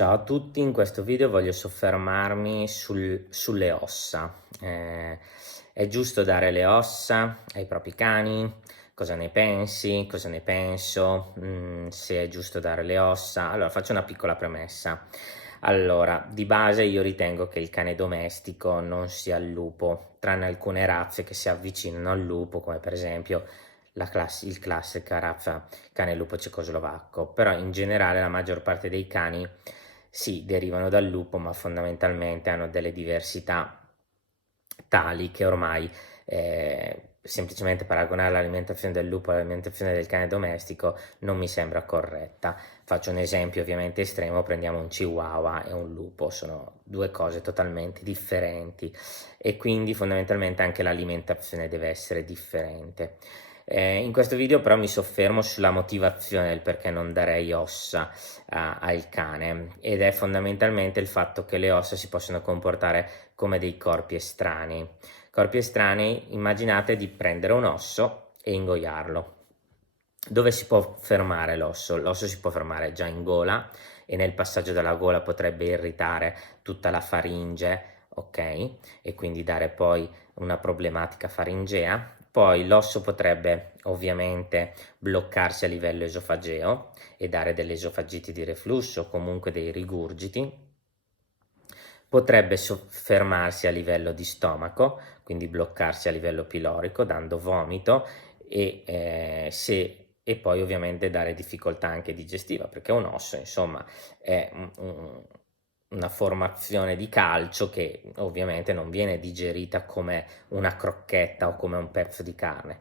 Ciao a tutti, in questo video voglio soffermarmi sulle ossa. È giusto dare le ossa ai propri cani? Cosa ne pensi? Cosa ne penso? Se è giusto dare le ossa? Allora, faccio una piccola premessa. Allora, di base io ritengo che il cane domestico non sia il lupo, tranne alcune razze che si avvicinano al lupo, come per esempio il classica razza cane lupo cecoslovacco, però in generale la maggior parte dei cani sì, derivano dal lupo, ma fondamentalmente hanno delle diversità tali che ormai semplicemente paragonare l'alimentazione del lupo all'alimentazione del cane domestico non mi sembra corretta. Faccio un esempio ovviamente estremo: prendiamo un chihuahua e un lupo, sono due cose totalmente differenti e quindi fondamentalmente anche l'alimentazione deve essere differente. In questo video però mi soffermo sulla motivazione del perché non darei ossa al cane, ed è fondamentalmente il fatto che le ossa si possono comportare come dei corpi estranei. Corpi estranei, immaginate di prendere un osso e ingoiarlo. Dove si può fermare l'osso? L'osso si può fermare già in gola e nel passaggio dalla gola potrebbe irritare tutta la faringe, ok? E quindi dare poi una problematica faringea. Poi l'osso potrebbe ovviamente bloccarsi a livello esofageo e dare delle esofagiti di reflusso o comunque dei rigurgiti. Potrebbe fermarsi a livello di stomaco, quindi bloccarsi a livello pilorico dando vomito e poi ovviamente dare difficoltà anche digestiva, perché un osso insomma è una formazione di calcio che ovviamente non viene digerita come una crocchetta o come un pezzo di carne,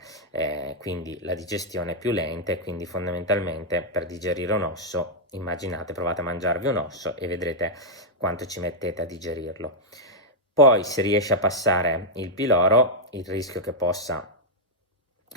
quindi la digestione è più lenta e quindi fondamentalmente per digerire un osso, immaginate, provate a mangiarvi un osso e vedrete quanto ci mettete a digerirlo. Poi se riesce a passare il piloro, il rischio che possa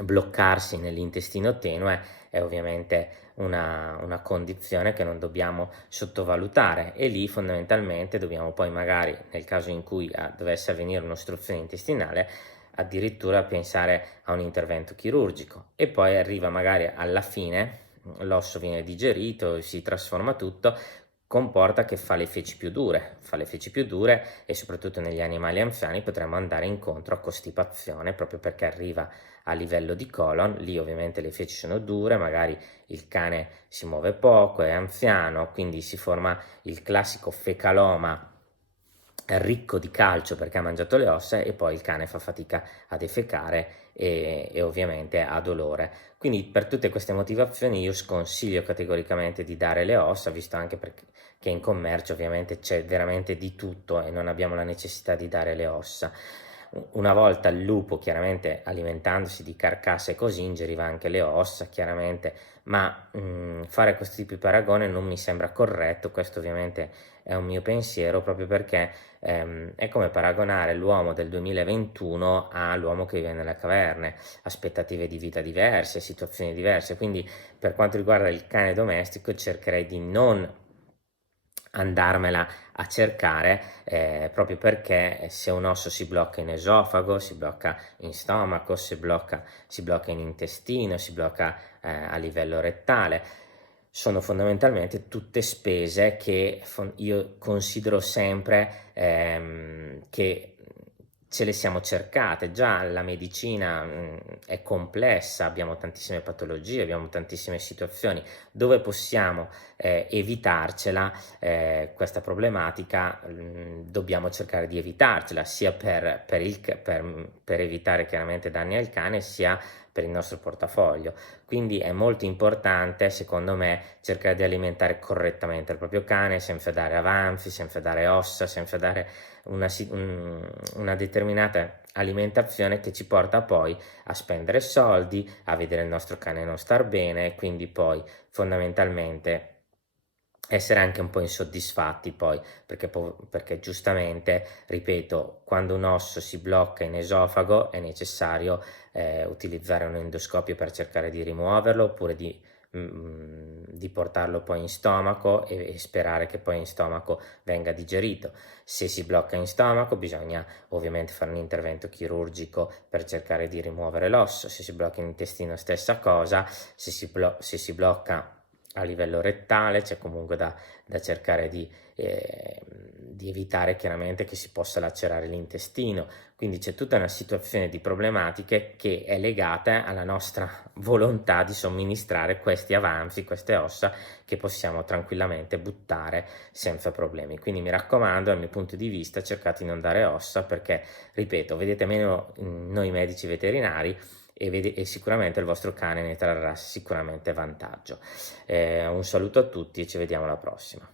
bloccarsi nell'intestino tenue è ovviamente una condizione che non dobbiamo sottovalutare, e lì fondamentalmente dobbiamo poi magari, nel caso in cui dovesse avvenire un'ostruzione intestinale, addirittura pensare a un intervento chirurgico. E poi arriva magari alla fine, l'osso viene digerito, si trasforma tutto, comporta che fa le feci più dure e soprattutto negli animali anziani potremmo andare incontro a costipazione, proprio perché arriva a livello di colon. Lì ovviamente le feci sono dure, magari il cane si muove poco, è anziano, quindi si forma il classico fecaloma ricco di calcio perché ha mangiato le ossa, e poi il cane fa fatica a defecare e ovviamente ha dolore. Quindi per tutte queste motivazioni io sconsiglio categoricamente di dare le ossa, visto anche perché in commercio ovviamente c'è veramente di tutto e non abbiamo la necessità di dare le ossa. Una volta il lupo, chiaramente alimentandosi di carcasse così, ingeriva anche le ossa, chiaramente, ma fare questo tipo di paragone non mi sembra corretto. Questo ovviamente è un mio pensiero, proprio perché è come paragonare l'uomo del 2021 all'uomo che vive nelle caverne, aspettative di vita diverse, situazioni diverse. Quindi per quanto riguarda il cane domestico cercherei di non andarmela a cercare, proprio perché se un osso si blocca in esofago, si blocca in stomaco, si blocca in intestino, si blocca a livello rettale, sono fondamentalmente tutte spese che io considero sempre che ce le siamo cercate. Già la medicina è complessa, abbiamo tantissime patologie, abbiamo tantissime situazioni dove possiamo evitarcela, questa problematica. Dobbiamo cercare di evitarcela, sia per evitare chiaramente danni al cane, sia per il nostro portafoglio. Quindi è molto importante, secondo me, cercare di alimentare correttamente il proprio cane, senza dare avanzi, senza dare ossa, senza dare una determinata alimentazione che ci porta poi a spendere soldi, a vedere il nostro cane non star bene, e quindi poi fondamentalmente essere anche un po' insoddisfatti poi, perché giustamente, ripeto, quando un osso si blocca in esofago è necessario utilizzare un endoscopio per cercare di rimuoverlo, oppure di portarlo poi in stomaco e sperare che poi in stomaco venga digerito. Se si blocca in stomaco bisogna ovviamente fare un intervento chirurgico per cercare di rimuovere l'osso. Se si blocca in intestino stessa cosa. Se si blocca a livello rettale, c'è comunque da cercare di evitare chiaramente che si possa lacerare l'intestino, quindi c'è tutta una situazione di problematiche che è legata alla nostra volontà di somministrare questi avanzi, queste ossa che possiamo tranquillamente buttare senza problemi. Quindi mi raccomando, dal mio punto di vista, cercate di non dare ossa perché, ripeto, vedete meno noi medici veterinari e sicuramente il vostro cane ne trarrà sicuramente vantaggio. Un saluto a tutti e ci vediamo alla prossima.